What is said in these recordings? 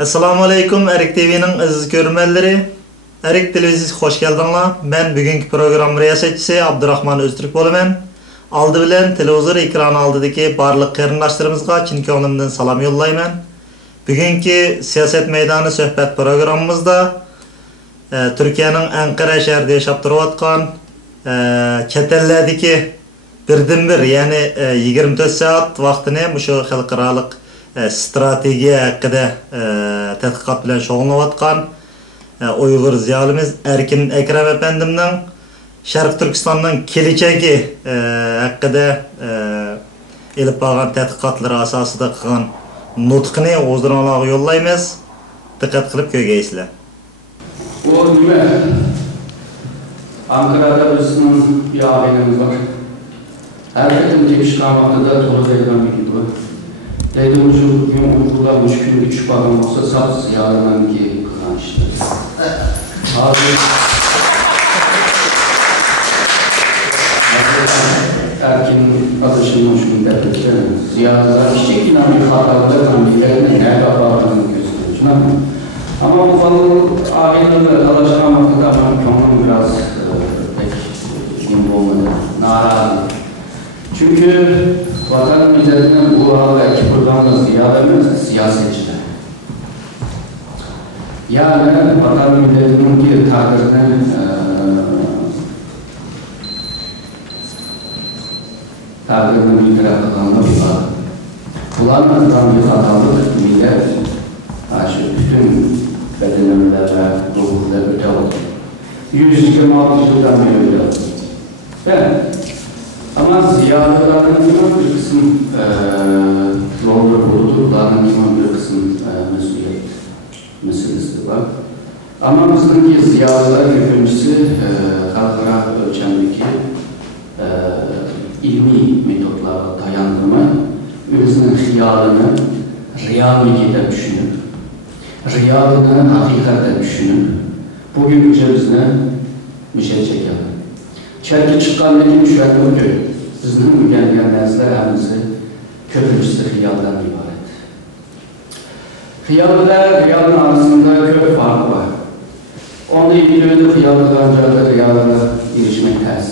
Assalamu alaikum Erik TV'nin aziz görünmelleri. Erik televiziyası hoş geldinler. Ben bugünkü program riyasetçisi Abdurrahman Öztürk bolaman. Aldı bilen televizor ekranı aldıdaki barlık qarindoshlarımızga chin ko'nglimdan salam yollayman. Bugünkü siyaset meydanı söhbet programımızda Türkiye'nin Ankara şehrinde yaşap turayotgan chet ellardagi birdan-bir, yani 24 saat vaqtini mushu xalqaroliq strategiya haqida tadqiqot bilan shug'ullanayotgan Uyg'ur ziyolimiz Erkin Ekrem efendimning Sharq Turkistonning kelajagi haqida elib borgan tadqiqotlari asosida qilgan nutqini o'zlaringizga yo'llaymiz. Diqqat qilib ko'rgaysizlar. O nima? Ankara'da bizning bir ailemiz var. Her ketim tepiş kalmakta da toz edilen bir gibi. Dediğim şu gün uykular müşkül üç bakım olsa saz yarından ki kılanıştır. Erkin adışının müşkül derken ziyaretler işçi dinamik hatalılar dinamiklerine nerede bağırdığını gösteriyor. Ama bu falı ailelerle dalaşmamakta da könlüm biraz pek gün olmadı, narazı. Çünkü vatan milletinin bu aradaki programda ziyaretimiz siyasetçiler. Yani vatan milletinin bir takdirine bildirek kılanlar var. Kullanmadan bir hatalık millet karşı bütün bedenlerle, ruhla öte oldu. 126 yıldan beri öte oldu. Ama ziyaretlerin bir kısım zorlu buludurların bir kısım mesuliyet meselesi var. Ama bizimki ziyaretler birincisi halkara ölçemdeki ilmi metotlara dayandırma, özünün hiyalını reallikide düşünüp, realını hakikatte düşünüp, bugün üzerine bir şey çekelim. Çerki çıkanlıkını şu an ödü. Sizin mügengenlerle hemizi köpüncüsü hıyaldan ibaret. Hıyalda, hıyalın arasında köp farkı var. Onu biliyordu, hıyalda ancak hıyalına erişmek ters.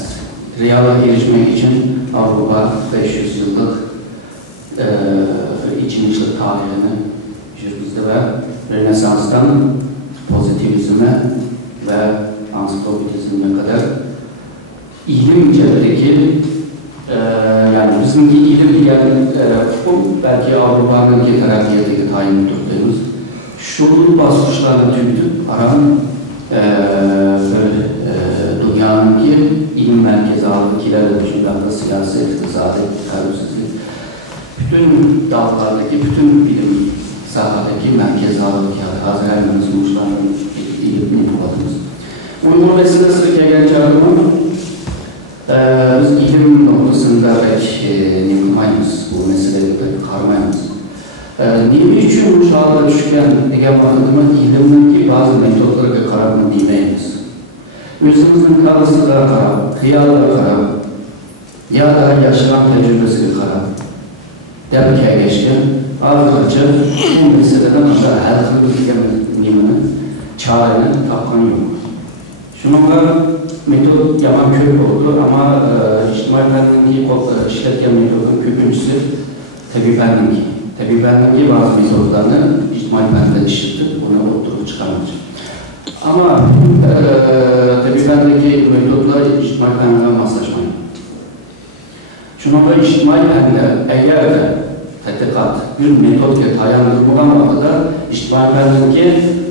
Hıyala erişmek için Avrupa 500 yıllık içimcilik tarihini yürüttü ve Rönesans'tan pozitivizme ve ansiklopedizme kadar İlim içerideki, yani bizimki ilim diyen belki Avrupa'nın terakkiyateki tayin tuttuğumuz şuur basışlarını tüydük, aran dünyanın ki ilim merkezi aldıkilerle düşünüldüğünde siyaset, iktisadi, terörsüzlük, bütün dallardaki, bütün bilim sahadaki merkezi aldıkiler, Hazretlerimiz, Muşlar'ın ilimini buladınız. Uygur meselesi geleceğim ama biz ilim noktasında pek neyimiz, bu meseleyi pek karmayız. Neymi için bu çağda düşken egen bakımda ilimdeki bazı metotları kararını dinleyiz. Özümüzün karısı da karar, hıyarları karar, ya da yaşanan tecrübesi karar. Derken geçken, ağırlıkça bu meseleden aşağı her türlü neyimini, çağrını tapkan yok. Şununla metot yaman köp oldu ama içtimailerindeki işletken metodun köpüncüsü tabiplerindeki. Tabiplerindeki bazı metodlarını içtimailerinde işlettik, ona oturup çıkarmayacak. Ama tabiplerindeki metodlar içtimailerinde maslaşmayın. Şununla içtimailerinde eğer de tadikat bir metodke dayandırılmamakta da içtimailerindeki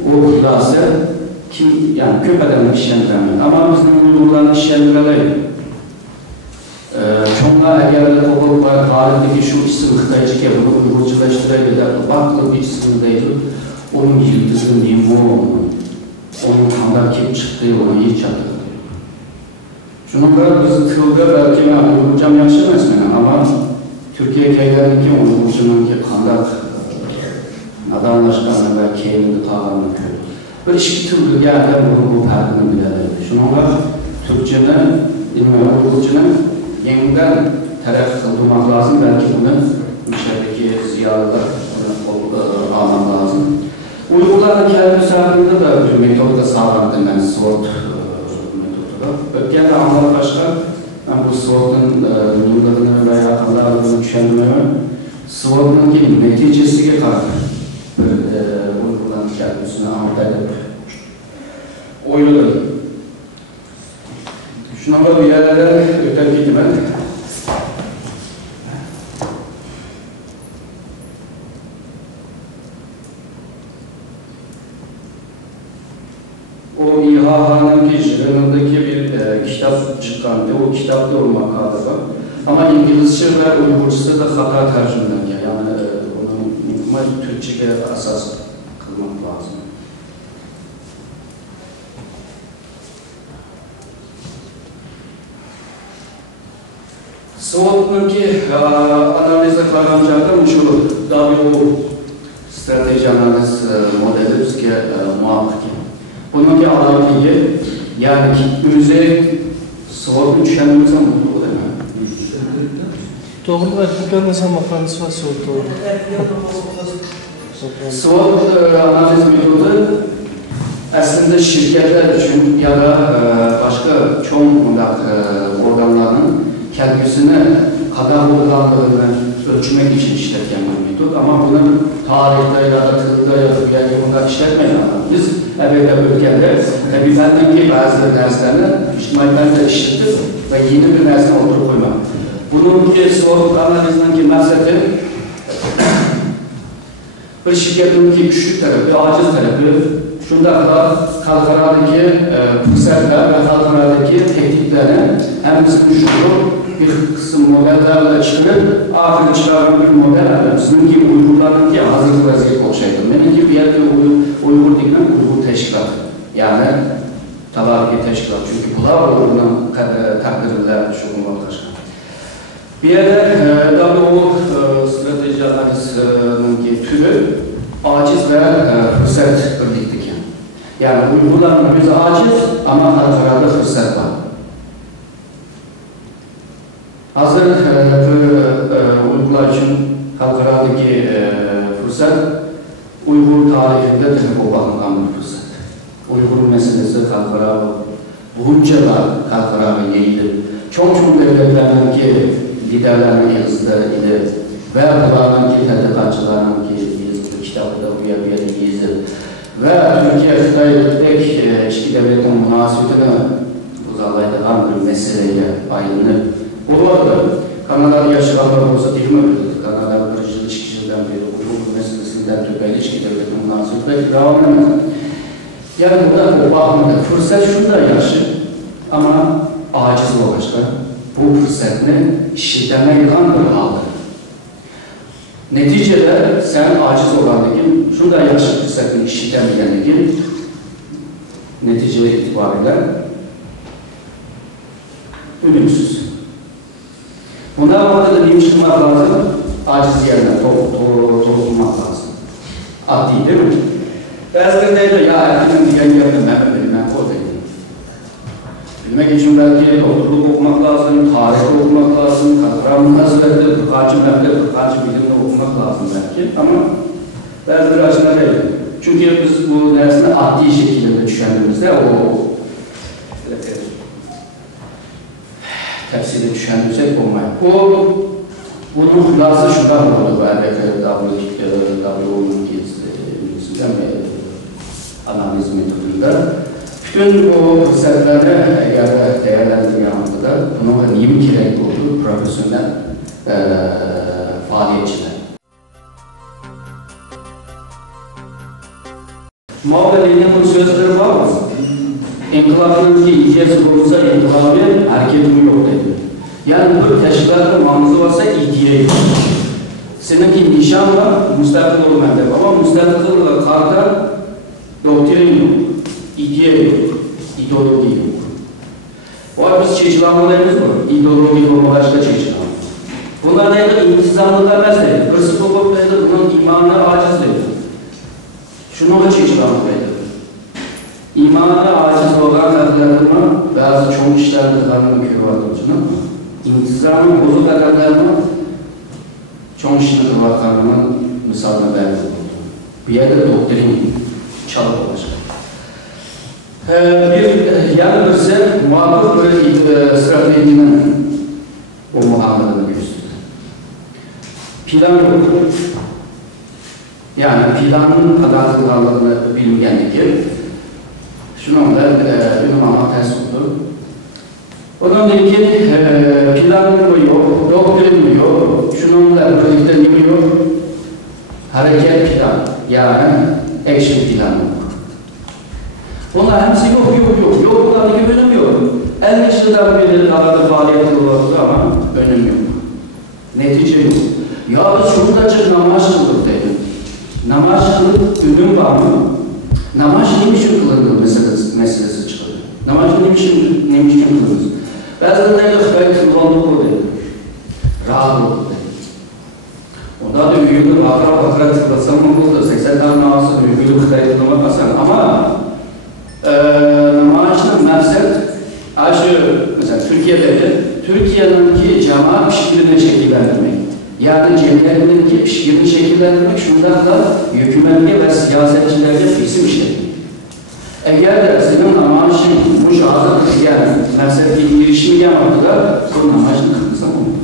o hülası kim, yani köp adamın işlendiremiyor. Ama bizim Uygurların işlendiremeyiz. Çoğunlar eğer hukuk var, tarihteki şu isim Xitaycık yapılıp Uygurculaştırabilir, baklı bir isim değil, onun yıldızın neymi olduğunu, onun kanda kim çıktığı onu hiç hatırlıyor. Şununla biz tılda belki Uygurcam yaşamaz mı? Ama Türkiye köylerindeki Uygurcunun kanda adamlaşqanını və keyini tağanını görür. Bir iki türlü gəldə bu fərqini bilədir. Şununla Türkçəni, Uyğurcunu yenidən tərəf qıldırmaq lazım. Bəlkə bunu müşərdəki ziyalılar almaq lazım. Uyğurların kəlbi sahibində də bir metodu da sağlandı, mən SWOT metodu da. Ötkən anlar başqa, mən bu SWOT-un nurlarını və yaxınlarını düşəndirməyəm. SWOT-un neticəsiyə qarşı Uyğurların kəlbisini anlıda edib oyladım. Şunlara bir yerlərə ötəb gedim mən. O İHA'nın yanındaki bir kitap çıkandı. O kitapta olmak galiba. Ama İngilizce ve Uygurca da hata tercümen. Yani onu Türkçe'ye asas kılmak lazım. SWOT'nunki analize karamcada şu W strateji analiz modeli bizge muhakkak. Bununki alameti yani kitlemize SWOT'un düşenimize mutlu değil mi? Doğru, erkekler ne zaman makarnası var SWOT doğru. SWOT analiz metodu aslında şirketler için ya da başka çoğu organların kendisine kadar organlarını ölçmek için işletilen bir metot. Ama bunun tarihte ya da tıpta ya da bunlar işletmeyin ama biz elbette ülkede bir fendeki bazı derslerini içtimaiden işletip ve yeni bir dersine oturup koymak. Bunun SWOT analizindeki mevseti bir şirketin küçük tarafı, aciz tarafı, şunda kadar halkaradaki fırsatlar ve halkaradaki tehditlerini hem bizim şunu bir kısım modellerle çıkıp ahirde çıkaran bir model bizim gibi Uygurların ki hazır vaziyet olsaydı. Benim gibi bir yerde Uygur değil, Uygur teşkilat. Yani tabi teşkilat. Çünkü bunlar Uygur'un takdirler şunu başka. Bir yerde tabi o strateji analizinin türü aciz ve fırsat birlikteki. Yani Uygurların biz aciz ama halkarada fırsat var. Hazır Uygurlar için halkaradaki fırsat Uygur tarihinde telefon bakılan bir fırsat. Uygur meselesi halkarada, Rumcalar halkarada yayıldı. Çok devletlerinin ki liderlerinin yazıda idi ve bunların ki tədqiqatçıların ki yazılı kitabı da bu yazılı ve Türkiye-Xitay iki devletin münasebetini uzaklaştıran bir meseleyle ayrılır. Bu arada Kanada'da yaşayanlar olsa değil mi? Kanada'da bir ilişkisinden beri hukuk meselesinden Türkiye ilişki devletin münasebeti devam edemez. Yani burada bakımda fırsat şunda yaşı ama aciz olacak. Bu fırsatını işletme yıkan bir haldır. Neticede sen aciz olandaki şunda yaşı fırsatını işletemeyendeki netice itibariyle ölümsüz. Bundan orada da neymiş çıkmak lazım? Aciz yerine toplulmak lazım. Adli değil mi? Bazıları değil de ya erkeğin diyen yerine ben oradayım. Bilmek için belki doktorluk okumak lazım, tarih okumak lazım, kavram hazırlığı, birkaç meblağ, birkaç bilimde okumak lazım belki ama bazıları açısından değil. Çünkü biz bu dersine adli şekilde düşündüğümüzde o tefsirde düşündüğümüzde olmuyor. Bunun hülası şundan oldu belki WO'nun analiz metodunda. Bütün o fırsatları değerlendirme anında da bunun neyim gerek olduğu profesyonel faaliyetçiler. Mao ve Lenin'in sözleri var mı? İnkılabının ki ihtiyacı olursa inkılabı hareketimi yok dedi. Yani bu teşkilatın manızı varsa ihtiyaç yok. Seninki nişan var, müstakil olmadı ama müstakil karta doktrin yok, ihtiyaç yok, ideoloji yok. O biz çeşitlenmelerimiz var, ideolojik olma başka çeşitlenme. Bunlar da intizamlı demez dedi, hırsız olmak dedi, bunun imanına aciz dedi. İmanı aciz olan adamlarımı bazı çok işlerde kanını kırıvatırcının intizamın bozuk adamlarımı çok işini kırıvatlarının misalına verdi oldu. Bir yerde doktrin çalıp olacak. Bir yan birisi muhakkak bir stratejinin o muhammedini gösterdi. Plan yok. Yani planın adaletkarlığını bilmeyenlik şunun da benim ama ters oldu. Ondan dedi ki plan mı yok, doktrin mi yok, şununla birlikte ne yok? Hareket plan, yani action plan yok. Bunlar hepsi yok. Yoklardaki bölüm yok. 50 yıldan beri arada faaliyet olurdu ama önüm yok. Netice yok. Ya biz şuradacık namaz kıldık dedi. Namaz kılıp ünüm var mı? Namaz neymiş kılındı meselesi çıkıyor. Namaz neymiş kılındı? Bazılarında hikayet kılındı o dedi. Rahat oldu dedi. Onda da üyülü bakıra tıklasam mı oldu? 80 tane namazı üyülü hikayet kılınmasan ama namazın maksat mesela Türkiye'deki cemaat pişkirini şekillendirmek. Yani cemiyetindeki pişkirini şekillendirmek şundan da hükümetli ve siyasetçilerce isim işlemek. Eğer de senin namazın müşahede yani maksatki girişimi yapmadılar, bu namazını kılsam olur.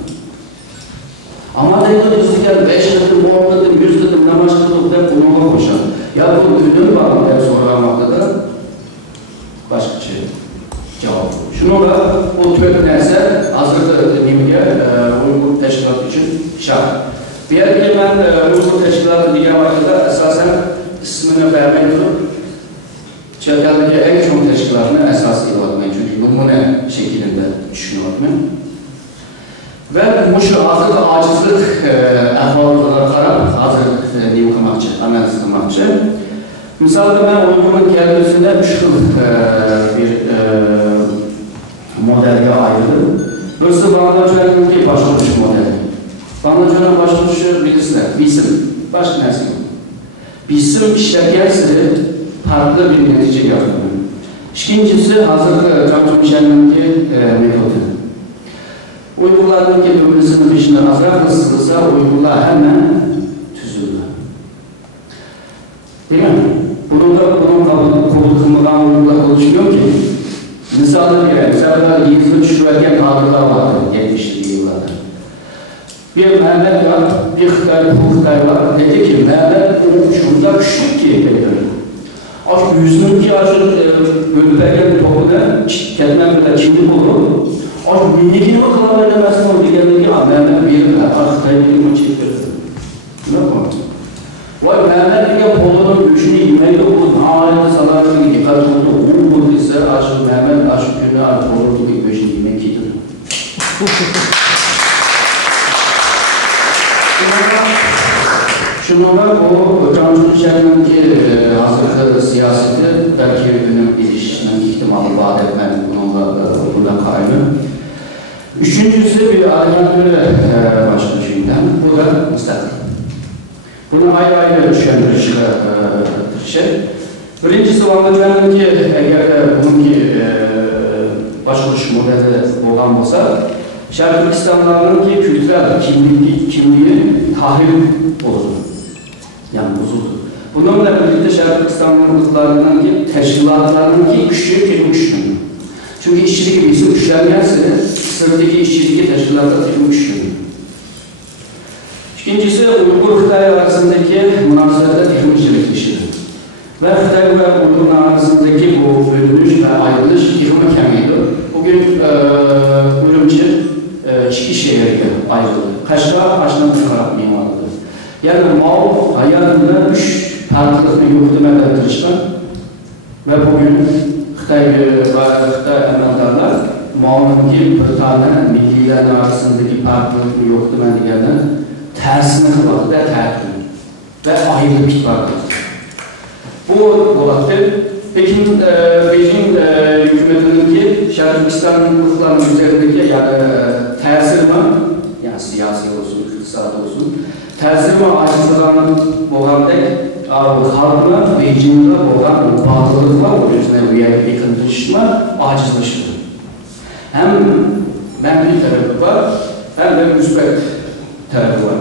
Ama dedi bizler 5 dedim, 10 dedim, 100 dedim namaz kılıp da bununla koşar. Ya bu ünlü var mı diye sorulamakta da başka şey cevap. Şunu da bu tür neyse hazırda dediğimde Uygur Teşkilatı için şart. Bir yerde ben Uygur Teşkilatı diye vakıda esasen ismini vermektir. Çevreldeki en çok teşkilatını esas ilatmayın çünkü numune şeklinde düşünüyorum. Ve bu şu hazırda acizlik ahvalatlara karab hazır diyeyim kılmakçı, analiz kılmakçı. Misalda ben Uygur'un kendisinde 3 yıl bir modelle ayrıldım. Burası Bağlacılar'ın ki başvuruş modeli. Bağlacılar'ın başvuruşu bilirsinler, bisim. Başka neresi yok. Bisim işlerkense farklı bir netice gördüm. İkincisi hazır Can Tümüşen'inki metodu. Uygurların ki bölgesinin peşinden azrak ısırırsa Uygurlar hemen tüzülür. Değil mi? Bunun kabul kılmadan Uygurlar konuşmuyor ki. Misalda İngilizce düşürürken kadrolar vardı 70'li yıllarda. Bir Mehmet var, bir Hıhtay var. Dedi ki Mehmet şurada küçük ki dedi. Aç yüzünün ki açık bölümlerken bir topluluğuna kendime böyle kimlik olur. Aç minnekini mi kılamayla versin o diğerleri ki Mehmet bir Hıhtay'ın bir çektirdi. Ne yapalım? Vay Mehmet bir polunun güçünü yemeği bu halinde salarının dikkat oldu. Bu ise aşık Mehmet aşık günü artık olur gibi güçünü yemek yedir. Şununla o Can Tümüşen'inki hazırlıklı siyaseti belki ürünün ilişkinin ihtimali vaat etmen bununla kaynı. Üçüncüsü bir alternatif başlayışından, bu da müstakil. Bunu ayrı düşündürüş şey. Birincisi Bağlacılar'ın ki eğer bununki başvuruş modeli olan olsa Şarkı Türkistanların ki kültürel kimliği tahrip olur. Yani bozuldu. Bununla birlikte Şarkı Türkistanlılarının ki teşkilatlarının ki güçlüğü güçlüğü. Çünkü işçilik gibi isim güçlenmezse sırtdaki işçiliği teşkilatlar güçlüğü. İkincisi Uygur-Hıhtay arasındaki münasebette teknolojilik işidir. Ve Hıhtay ve Uygur'un arasındaki bu bölünüş ve ayrılış yıkımı kemiğidir. Bugün Ürümçi iki şehirde ayrıldı. Kaşgar açıdan çıkarak mimarlıdır. Yani Mao hayatında 3 farklılıkını yok demeden dışında ve bugün Hıhtay emeldarlar Mao'nun ki bir tane milliler arasındaki farklılıkını yok demeden tersine kıladı da terk ve ayrılık çıkardı. Bu olaktır. Pekin hükümetinin ki Şarkı Türkistanlıların üzerindeki yani tesirme, yani siyasi olsun, iktisadi olsun, tesirme açısından olan halkına Beijing'de olan bağlılıkla o yüzden yakınlaşma acizleşiyor. Hem menfi tarafı var, hem de müsbet tarafı var.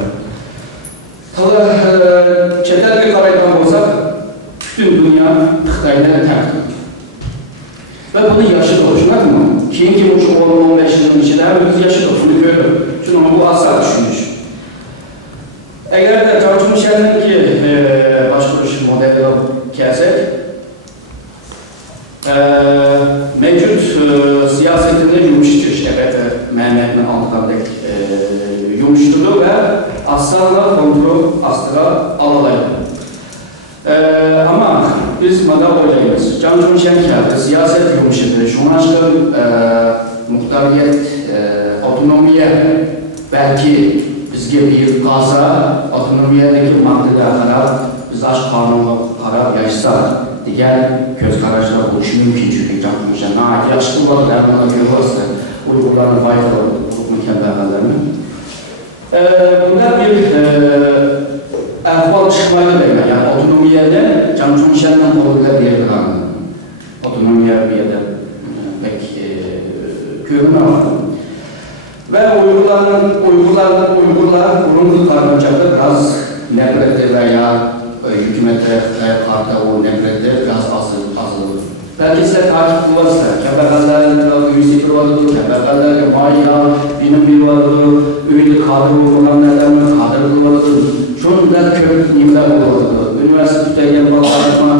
Tabii çetelge karaydan olsak, bütün dünya Xitay'dan terk. Ve bunu yaşadık, şuna mı? Keyinki 10-15 yılın içinde hepimiz yaşadık, bunu gördük. Çünkü bu asla düşünmüş. Eğer de Can Cumhurbaşkanı'nınki başvuruş modeli kelsek, mevcut siyasetini yumuşatır, evet, Mehmet'in anlatıldaki yumuşatır ve asla kontrol asla alalaydı. Ama biz madem oynayız, Can Cumhurbaşkanı siyaset yumuşatır, Cumhurbaşkanı muhtariyet, otonomiye belki bizge bir kalsa, otonomiyadaki maddeler biz aşk kanunu karar yaşsa, diğer göz kararcılar oluşu mümkün çünkü Can Cumhurbaşkanı'na yaşlı olarak dermanına görürse, Uygurların faydalı mükemmellerini. Bunda bir ahval çıkmayla demek, yani otonomiyede Can Cumhurbaşkanı'nın koluyla bir kıranı. Otonomiye bir yerde pek görünmez. Ve Uygurlar bunun karıncalı biraz nefreti veya hükümete karşı o nefreti biraz azalır. Belki size takip varsa, kebeğerler yüksek vardır, kebeğerler maya, benim bir vardır, öyledir kadro olan nedenle kadro vardır. Şundan köp nimler vardır. Üniversitede gelip bakma,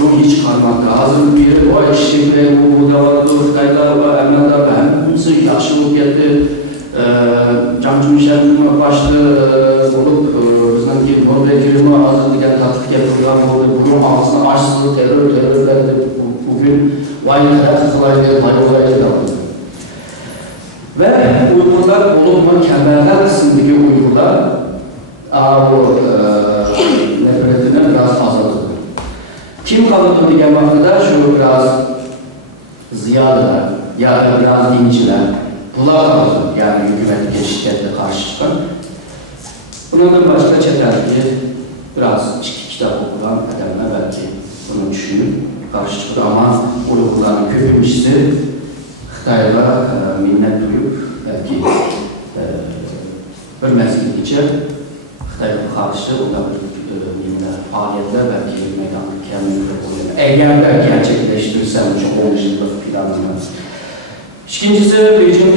ruh hiç kalmadı. Hazır biri o eşlikle bu da vardır, Xitaylar ve Ermeniler ve hepsi yaşlı yetti. Can Cumhurbaşkanı'nın başta olup bizden Nobel girme hazırlayan tatlık program oldu. Bunun ağzına açtığı terörlerdi. Bugün vay kadar kızılaydı, vay olaydı da oldu. Ve Uygurlar olup kemerler kısmındaki Uygurlar o nefretine biraz azaldı. Kim kaldı diye baktılar şu biraz ziyadılar ya da biraz dinciler. Bunlar kaldı yani hükümet şiddetle karşı çıkan. Bunlardan başka çeteldi biraz kitap okulan adamlar belki bunu düşünüp karşı çıktı ama Uygurların köpümüştü. Xitay'la minnet duyup belki bir mezgil geçer. Xitay'la karşı ona bir faaliyetler belki meydanda kendini koyuyor. Eğer gerçekleştirirsem çok 10 yıllık planını. İkincisi, Beijing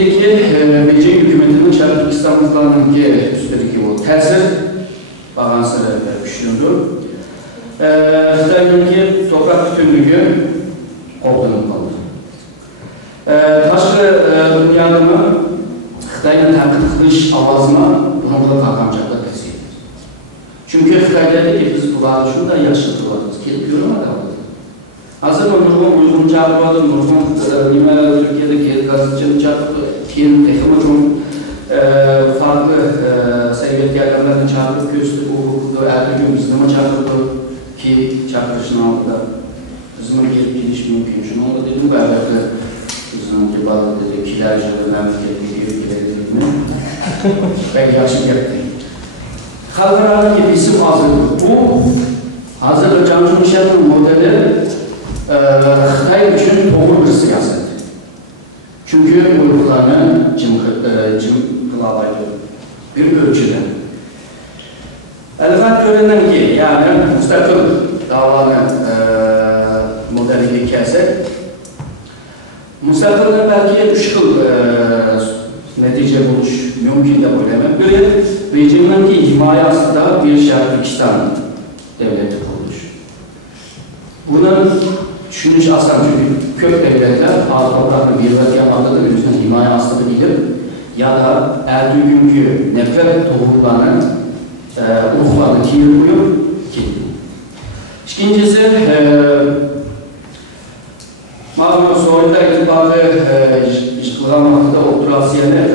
hükümetinin Şərq Türkistanlıqlarının üstündeki o təsir bağlantısı güçlüdür. Xitay'ın toprak bütünlüğü ortadan kaldı. Başka dünyada mı Xitay'ın təqid qilish avazına bununla qalqamcaqda təsir edir. Çünkü Xitay'da ki biz bunları şurada yaşatıyoruz, gelip görmeden hazır nurgun uygun çağırmadı, nurgun Türkiye'deki gazetecilik çağırmadı, film teknolojinin farklı seviyet yerlerden çağırıp gösterip okudu, ertesi bizleme çağırdı ki çağrışın altında bizime gelip gidiş mümkün. Şunu da dedim belki bizim cibalı dedi, kilerciliği, memleketli gidelim mi? Ben yaşım yaptım. Halkın bir isim hazırdır. Bu hazır Can Cumhurbaşkanı'nın modeli Xitay için doğru bir siyaset. Çünkü Uygurlarını cımkılalaydı bir ölçüde. Elbette görünen ki yani müstakil davanın modelini kelsek müstakilde belki 3 yıl netice buluş mümkün de böyle. Biri Beijing'deki himayasında bir Şərq Türkistan devleti kuruluş. Bunun düşünüş aslan çünkü kök devletler topraklı bir vəziyyət yapanda da yüzünden himaye aslı bilir ya da erdiği günkü nefret tohumlarını ruhlarını kiyir koyuyor ki. İkincisi malum soyunda itibakı işgılamakta oturasiyene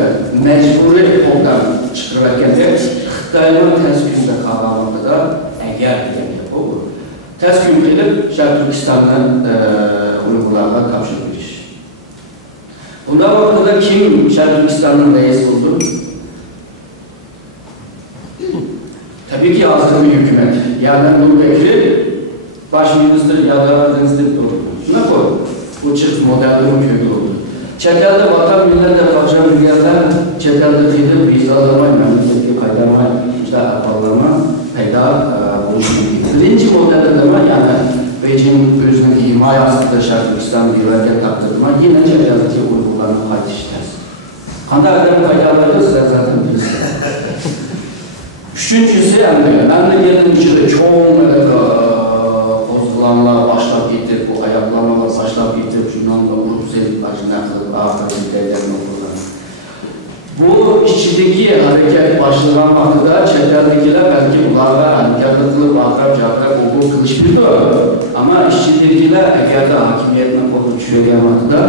mecburi oradan çıkırırken de Xitay'ın tezgünde kavramakta da eğer bu tezgün gelip Şərq Türkistan'dan Uygurlarla tavşırmış. Bundan ortada kim Şərq Türkistan'ın reis oldu? Tabii ki hazır bir hükümet. Yani Nur Bekri başminister ya da denizlik oldu. Şuna koy. Bu çift modellerin köyü oldu. Çetelde vatan millete bakacağım bir yerden çetelde gidip vizalarına, memleketli kaydırma, işte apallarına peyda oluşmuyor. Birinci modelde de var yani Beijing özünün himayasında şartlı İslam bir ülke taktırma yine çeteldeki uygularına fayda işlersin. Handa adamın faydaları size zaten bilirsiniz. Üçüncüsü memleketin içinde çoğun bozgulanlar başlayıp getirip, bu ayaklanmalar başlayıp getirip, şunlarla grup selik başına kılıp, ağabeyim devlerin okulları. Bu işçideki hareket başlayan vakitte çevredekiler belki bunlarla hareketli kılıp, akrab, cakrab, okul kılıç bildi ama işçidekiler eğer de hakimiyetine kopup düşüyor vakitte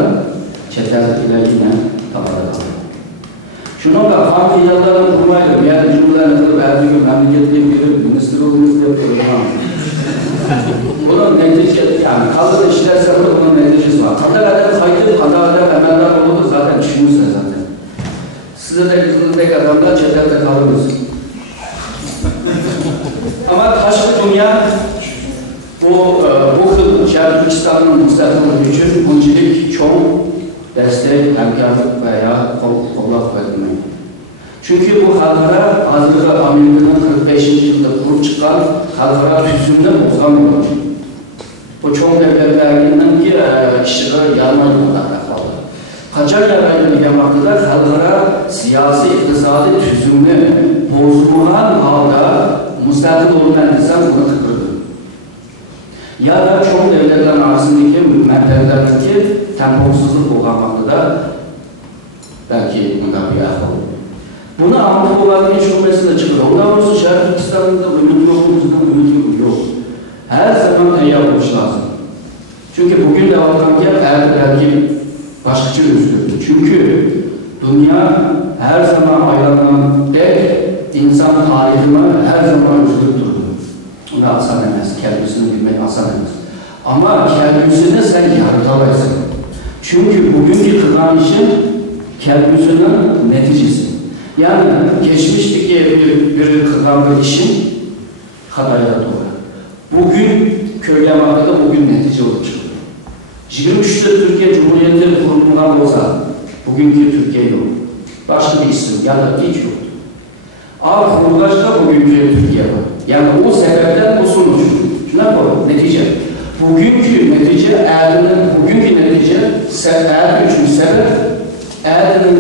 çevredekiler yine tabada kalıyor. Şunun da farklı yılların kurmayla yani cümlelerinde verdiği gün memleketliğin biri minister olduğunuz diye program. Bunun neticesi yani kalır işlerse bunun neticesi var. Kadar adam kayıtlı, kadar adam emeller olur zaten düşünürsün zaten. Size de kızıldaki adamlar çetelde kalırız. Ama taşlı dünya bu Şerif Türkistan'ın müstakilliği için öncelik çok destek, hemkarlık veya kollak verilmeyi. Çünkü bu halkara hazırda Amerika'nın 45. yılda kurup çıkan halkara tüzümden bozamıyor. Bu çok devletlerinin ki işçiler yanmayla alakalı. Kaçak yarayla yamakta halkara siyasi, iktisadi tüzümünü bozulmayan halde müstakil olmayan insan bunu kıpırdı. Ya da çok devletlerin arasındaki merkezlerdeki temposuzluk olmakta da belki bundan bir ahval. Bunu anlatıp olanın hiç olmasına çıkıyor. Ondan sonra Şerif Türkistan'da ümit yok. Her zaman teyyar olmuş lazım. Çünkü bugün de Balkan'da belki başkaça özgürdür. Çünkü dünya her zaman ayrılan dek insan tarihine her zaman özgür durdu. Onu asan emez, kendisini bilmek asan emez. Ama kendisini sen yaratamayasın. Çünkü bugünkü kılan işin kendisinin neticesi. Yani geçmişteki bir kılan bir işin hatayla doğru. Bugün köylemakta bugün netice olup çıkıyor. 23'te Türkiye Cumhuriyeti kurulundan olsa bugünkü Türkiye yok. Başka bir isim ya da hiç yok. Ama kuruluşta bugünkü Türkiye var. Yani o sebepten o sonuç. Şuna koyalım, netice. Bugünkü netice, bugünkü netice, üçün sebep,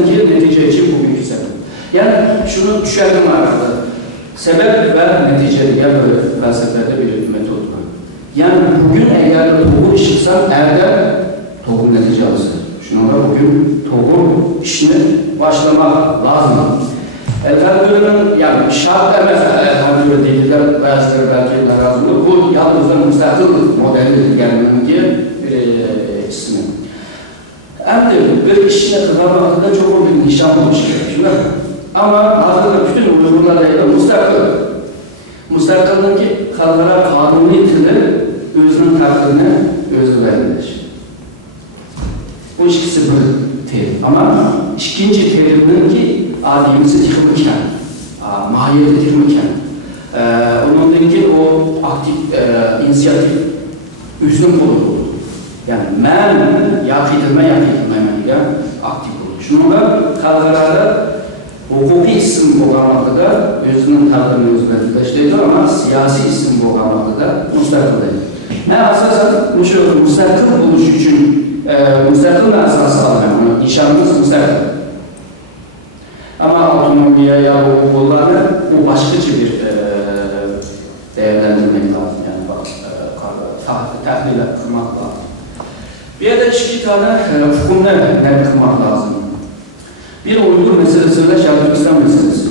ki netice için bugünkü sebep. Yani şunu düşerdim arada. Sebep ve netice diye böyle felsefede bir metot var. Yani bugün eğer tohum işitsen tohum netice alırsın. Şuna da bugün tohum işini başlamak lazım. Elhamdülillah'ın yani şart demez elhamdülillah değiller, bazıları belki narazılık. Bu yalnızca müstakil modeli gelmenin diye bir ismi. Hem de bir işine kazanmakta çok bir nişan olmuş. Ama aslında bütün uygulamalarıyla müstakildeki halkara kanuni tili özünün takdirine özü verilir. Bu ikisi bir terim. Ama ikinci teriminin ki adimizi yıkılırken, mahiyeti yıkılırken, onundaki o aktif, inisiyatif üzüm olur. Yani men yakıtılmaya aktif olur. Şununla kalgarada hukuki isim boğanmakta da özünün takdirini özüne işleydir ama siyasi isim boğanmakta da müstakil. Ne asasen müstakil buluş için müstakil ne asası almayalım. İnşaatımız müstakil. Ama otonomiye ya okullarına bu başkaca bir değerlendirmek lazım. Yani tahlile kırmak lazım. Bir de iki tane hükümle kırmak lazım. Bir Uygur meselesi ve Şerif Türkistan meselesi.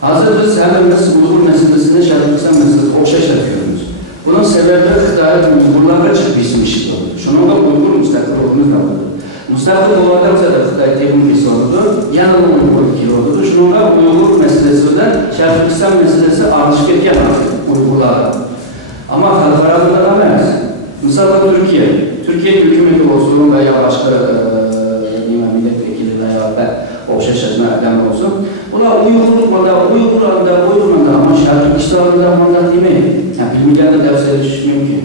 Hazır biz hepimiz Uygur meselesini Şerif Türkistan meselesi okşaş yapıyoruz. Bunun sebebi Xitayet Uygurlarla çıkmışmış. Şununla Uygur müstakil olduğumuz ne oldu? Müstakil olanlar zaten Xitayet Uygur'un oldu. Yanında Uygur ikili oldu. Şununla Uygur meselesi ve Şerif Türkistan meselesi artış etken Uygurlarla. Ama halkalarında demez. Mesela Türkiye hükümeti olsun veya başka milletvekili veya okşaş açma erdem olsun. Buna Uygur'da ama Şarkı Türkistan'da mandat değil mi? Yani bilmeyene de derse düşmüyor mümkün.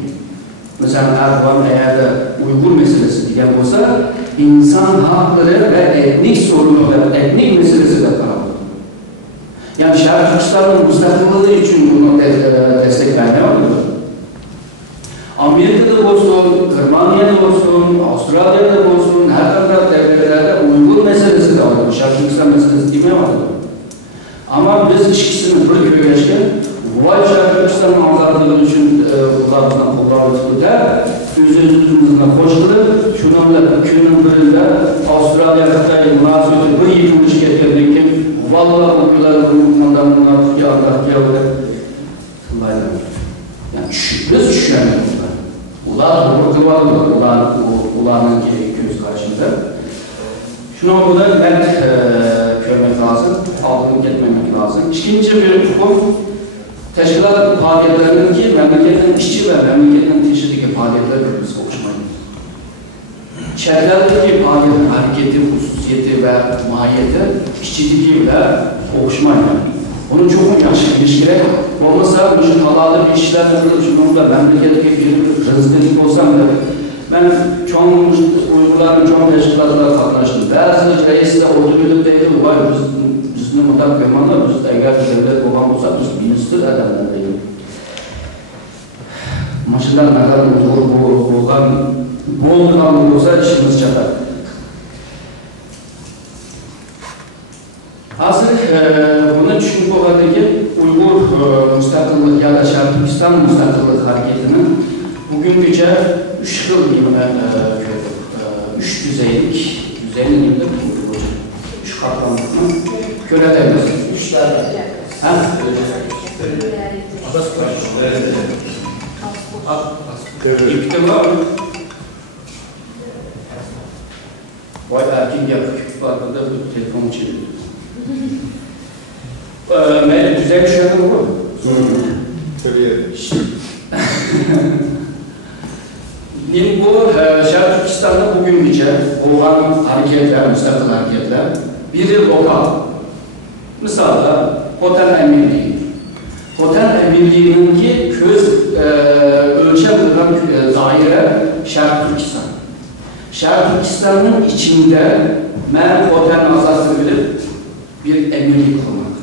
Mesela Erdoğan eğer de Uygur meselesi diyen olsa insan hakları ve etnik sorunu ve etnik meselesi de karar. Yani Şarkı Türkistan'ın müstakilliği için bunu destek vermiyor mu? Amerika'da olsun, Germanya'da olsun, Avustralya'da olsun, her taraf devletlerde Uygur meselesi de var. Şarkı Türkistan meselesi değil mi var? Ama biz ikisini bir köyleşken, vay Şarkı Türkistan'ın azadlığı için kulağımızdan kullanıldı da, özümüzden hoş kılıp, şununla köyünün birinde Avustralya, Kıtay, münasebeti bir yıkılmış getirdi ki, vallahi Uygular, bundan bunlar, yağlar, yani biz düşünemiyoruz. Ulan doğru kılmalıdır, ulanın göz karşında. Şuna burada net görmek lazım, altını getmemek lazım. İkinci bir hukum, teşkilat faaliyetlerinin ki memleketin işçi ve memleketin teşhidiki faaliyetler biz okuşmayın. Çevredeki faaliyetin hareketi, hususiyeti ve mahiyeti işçiliğiyle okuşmayın. Onun çok yaşlı ilişkiler olmasa şu halalı bir işler yapılır, şununla memleketteki bir rızkınlık olsam da ben çoğu Uygurların çoğu teşkilatlara katlaştım. Bazı reis de ordu gülüp deydi, vay bizini mutlak görmanlar, biz eğer devlet olan olsa biz minister adamlar değil. Maşından ne kadar bol kanlı olsa işimiz çatar. Hazır bunu düşünüp oradaki Uygur müstakillik ya da Şarkı Türkistan müstakillik hareketinin bugünküce 3 yıl gördük. 3 düzeylik, düzeyli değil de 3 katlandık mı? Kölelerimiz. 3 tane. Ha? İpte var mı? Vay erkin yapıp arkada telefonu çeviriyor. Güzel bir şey mi bu? Bu Şarkı Türkistan'da bugün gece olan hareketler, müstakil hareketler, biri lokal. Mesela Hotel Emirliği. Hotel Emirliği'nin ki ölçem daire Şarkı Türkistan. Şarkı Türkistan'ın içinde ben Hotel Nazar'ı bilip bir emirlik kurmak.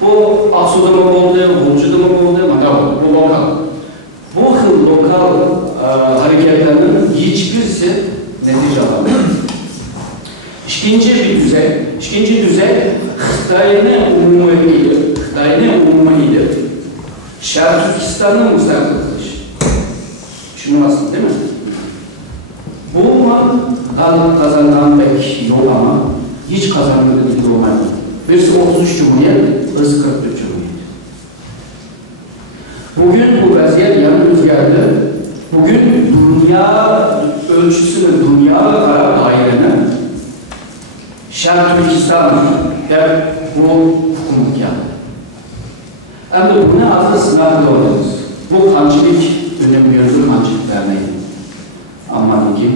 Bu Aksu'da mı oldu, Hulcu'da mı oldu, bu lokal. Bu hıl lokal hareketlerinin hiçbirisi netice alamıyor. İkinci düzey Xitay'ın umumiydi. Şarkı Türkistan'ın müstakilliği. Şunu nasıl değil mi? Bu kazanan pek yok ama hiç kazandığı bir olmadı. Birisi 33 Cumhuriyet, birisi 44 Cumhuriyet. Bugün bu vaziyet yanı rüzgardı. Bugün dünya ölçüsünü, dünya dairenin Şarkı Türkistan hep bu hukumet yaptı. Ama buna azı sınavda oluruz. Bu kancılık önemli kancılık derneği. Ama ki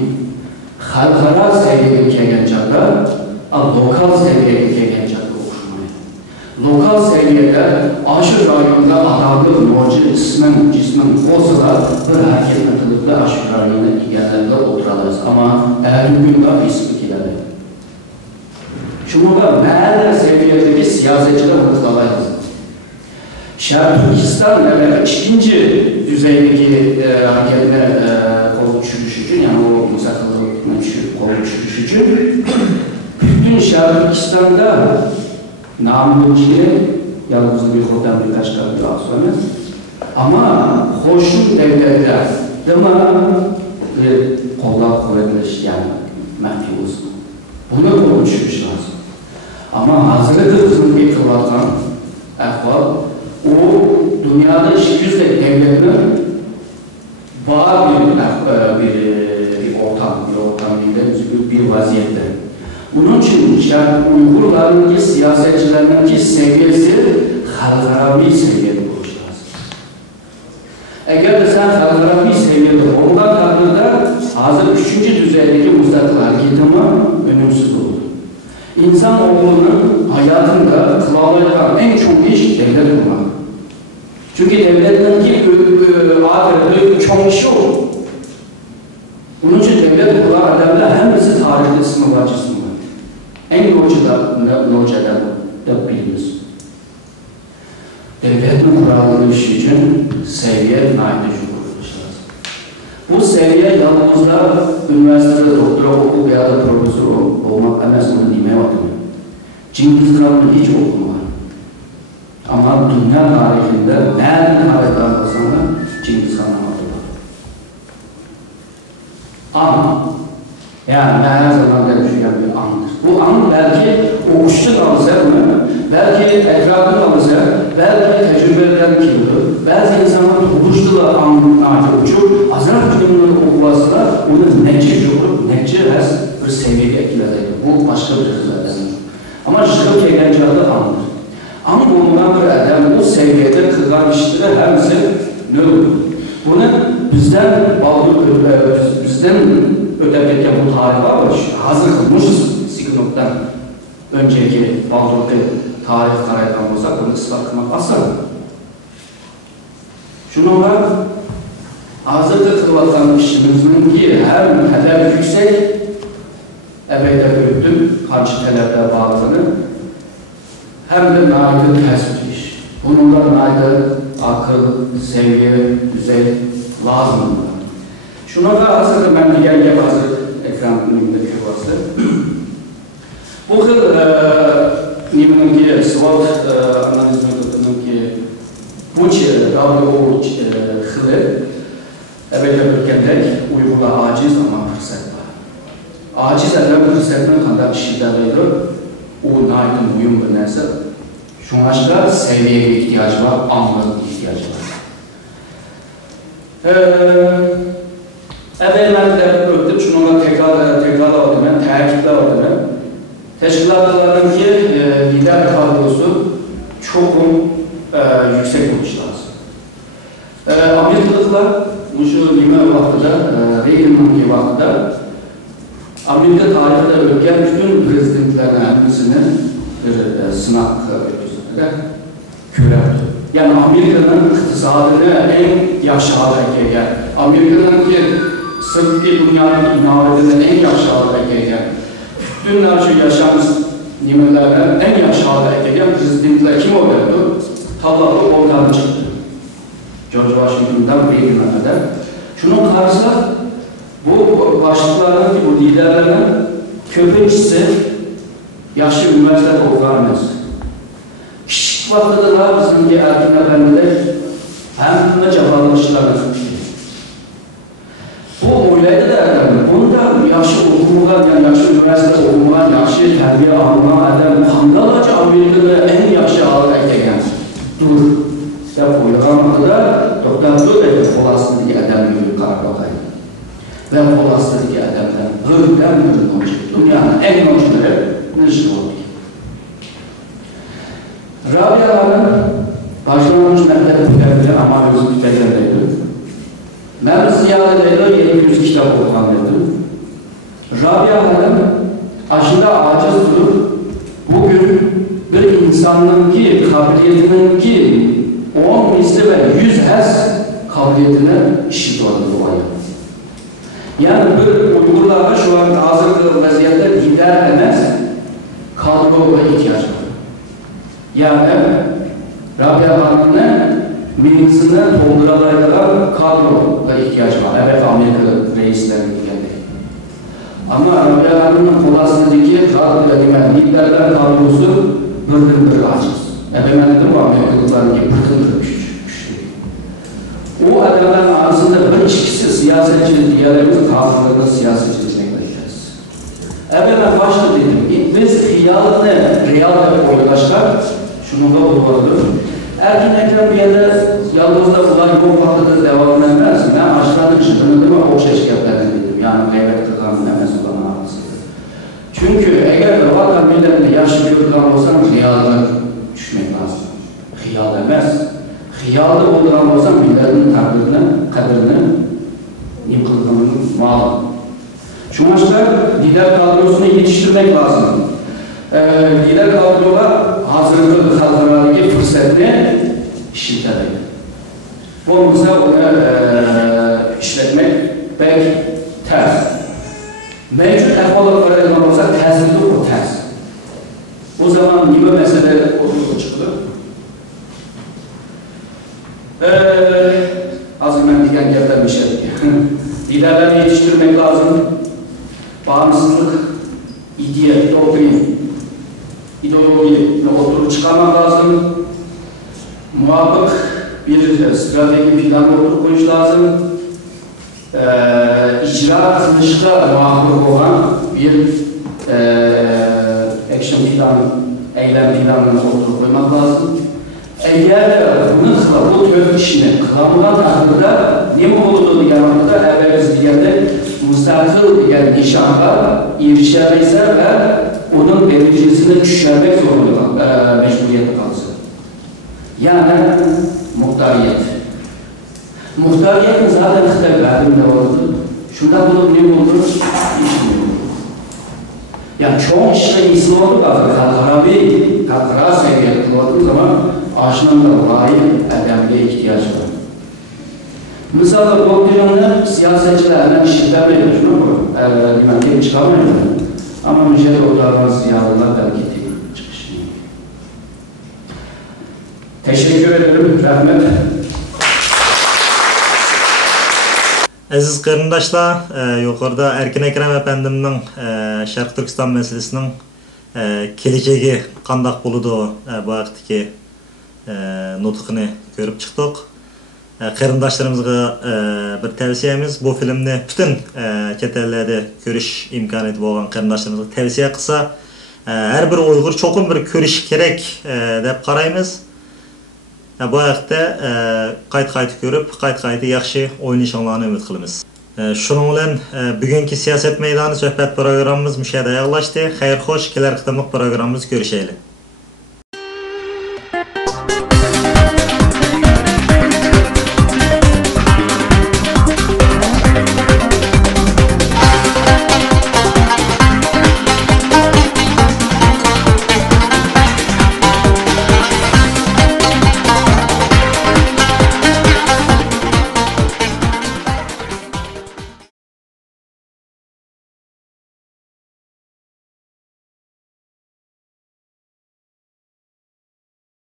halkara seviyeye gelgen çağda, lokal seviyeye gelgen çağda okuşmayı. Lokal seviyede aşırı rayonda adamlı, morcu, cismen olsa da bir hareket metoduyla aşırı rayonda ilgilenlerle oturalıyız. Ama eğer bugün de ismi ileride. Şunu da mahalle seviyedeki siyasetçiler unutulamayız. Şarkı Türkistan ikinci düzeydeki hareketine kol düşürüş için, yani o müstakilliğine kol düşürüş için bütün Şarkı Türkistan'da namluciliği yalnız bir hodan birkaç tane bir aslanı ama hoşnut devletler değil kollak kuvvetleş yani mehdi olsun. Buna kol düşürüş lazım. Ama hazırlıklı kızın bir kıvatan ehval o dünyada yüzde devletinin bağ bir ortam bir vaziyette. Bunun için Uygurların ki siyasetçilerinin ki seviyesi halkaravi seviyede olmuş lazım. Eğer de sen halkaravi seviyede ondan takdirde hazır 3. düzeydeki müstakil hareketimi önemsiz olur. İnsanoğlunun hayatında kılavlayan en çok iş devlet kurmak. Çünkü devletin ki adeti çok işi olur. Bunun için devlet kurar adamlar hemisi tarihte ismi var, cismi var. En nocada da biliriz. Devletin kuralları için seviye naideci kuruluşlar. Bu seviye yalnızlar üniversitede doktora okup ya da profesör olmak emesini demeye bakmıyor. Cengiz Han'ın hiç okuma. Ama dünya tarihinde nereden tarihten baksanlar Cengiz Han'ın adı var. An. Yani her zaman düşünen bir andır. Bu an belki okuşçun alırsa bunu, belki etrafını alırsa, belki tecrübeden kimdir. Bazı insanlar buluştular anlarca uçup, azar cümleleri okuvasında onu nece yorup, nece bir seviyeye etkiledi. Bu başka bir hızlardan. Ama şıkıp eğlenceli andır. Ama bulunan bir adam bu seviyede kılgan işleri hemisi ne olur? Bunu bizden ödebiyken bu tarih var mı? Hazır kılmışız Signok'tan önceki Baldur'da tarih karaydan olsak bunu ıslah kılmak asla. Şununla hazırda kılvatan işimizin ki hem hedef yüksek ebeyde büyüttüm, karşı talebe bağlılığını hem de naide tespit iş. Bununla naide akıl, seviye, düzey lazım. Şuna da hazırda ben diğer hazır ekranımda bir varsa. Bu kıl nimenin ki SWOT analizinin ki bu WO kılı ebeyde ülkendek uygula aciz ama fırsat var. Aciz adam fırsatının kadar şiddetliydi. O naidin uyum bir neyse. Şuna seviyeye ihtiyacı var, anlamına ihtiyacı var. Evvelden de öptüm, şununla tekrar aldım ben, takipler aldım ben. Teşkilatların ki lider kadrosu çok yüksek olmuş lazım. Amerikalılar, bu şu lime vaktida, Reagan'ın vaktida, Amerika tarihinde ülken bütün prezidentlerine hepsinin bir sınav ötüsünde kürebdi. Yani Amerika'nın iktisadını en yaşlı hale gelen, Amerika'nın ki sırf ki dünyanın inanılığını en yaşlı hale gelen, bütün şu yaşamız nimelerden en yaşlı hale gelen prezidentler kim oluyordu? Tablalı oradan çıktı. George Washington'dan Reagan'a kadar. Şunun karşısında bu başlıkların ki bu liderlerin köpeğisi yaşlı üniversitede okuyanız. Küçük vakitte daha bizim bir erkin efendiler hem de cevalaştılarız. Bu öyleydi de erdemdir. Bunu da yaşlı okumulan, yani yaşlı üniversitede okumulan, yaşlı terbiye alınan erdem, Kangalacı Amerika'da en yaşlı haline gelen dur. İşte bu da doktor Bey'de Polas'taki erdemli bir karabakaydı. Ve Polas'taki erdemden hırden bir olacak. Dünyanın en hoşları nişli oldu. Rabia'nın başlangıç mekteplerinde ama özü bitegendeydi. Ben ziyadeleyle 700 kitap okuyandaydı. Rabia'nın aşırı aciz durup bugün bir insanın ki kabiliyetinin ki 10 misli ve 100 hez kabiliyetine işit olduğu var. Yani bir Uygurlarda şu an hazır vaziyette lider demez, kadroya ihtiyaç var. Yani Rabia Hanım'ın milisine dolduralaydılar kadroya ihtiyaç var. Evet, Amerika reislerinin geldi. Ama Rabia Hanım'ın kolasındaki liderler kadrosu bir aciz. Ben dedim bu Amerikalıların gibi bir güçlü. O adamların arasında bir ilişkisi siyasetçi diğerlerimiz karşılığında siyasetçilik bekleriz. Ben başta dedim, biz hiyalını realde oylaşlar, şununla olmalıdır. Erkin Ekrem bir yerde yalnızda ulan yok vaktidir devam etmez. Ben aşağıda çıkınıdım ama o şeşkeplerden dedim. Yani gayret kılanın emez olan arasıdır. Çünkü eğer vatan milletinde yaşlı bir kılan olsanız hiyalına düşmek lazım. Hiyal demez. Hiyalda olduran olsan milletin kadrini yıkıldığının malı. Şu maçta lider kadrosunu yetiştirmek lazım. Lider kadrolar hazırlıklı kadrolardaki fırsatını işitebilir. Olmasa onu işletmek belki ters. Mevcut ahvalat kararından olsa tersizlik o ters. O zaman nime mesele ortaya çıktı. Az önce diken yerden bir şey. Liderleri yetiştirmek lazım. Bağımsızlık, ideya, doktrin, ideoloji oturup çıkarmak lazım. Muhakkak bir strateji planı oturup koyuş lazım. İcra kılışta muhakkak olan bir action plan, eylem planını oturup koymak lazım. Eğer bu tür işini kılamılan takdirde ne olduğunu yanında evvel diyende müstakil yani nişanlar erişemezse ve onun derecesini düşürmek zorunda mecburiyeti kalsa. Yani muhtariyet. Muhtariyetin zaten Xitay verdiğinde oldu. Şunda bulup ne oldu? İş mi oldu? Yani çoğu işle iyisi oldu da kalkara seviyede olduğu zaman aşınında layık erdemliğe ihtiyaç var. Mesela bu dönemde siyasetçilerden işitlermeyle şunu bu. Gelip çıkarmayın. Ama müjde odalarına ziyareler belki çıkışını. Teşekkür ederim. Rahmet. Aziz qarindoshlar, yuqorida Erkin Akram efendimning Sharq Turkiston meselesining kelajagi qandoq bo'ladi bu vaqtdagi nutqini ko'rib chiqdik. Qarindoshlarimizga bir tavsiyamiz, bu filmni butun chet ellarda ko'rish imkoniyati bo'lgan qarindoshlarimizga tavsiya qilsa, har bir Uyg'ur cho'qim bir ko'rish kerak deb qaraymiz. Bu vaqtda qayta ko'rib, qayta yaxshi o'ynashinglarni umid qilamiz. Shuning bilan bugungi siyosat maydoni suhbat programmamiz mushada oyoqlashdi. Xayr xo'sh, kelar qitimliq programmamiz ko'rishaylik.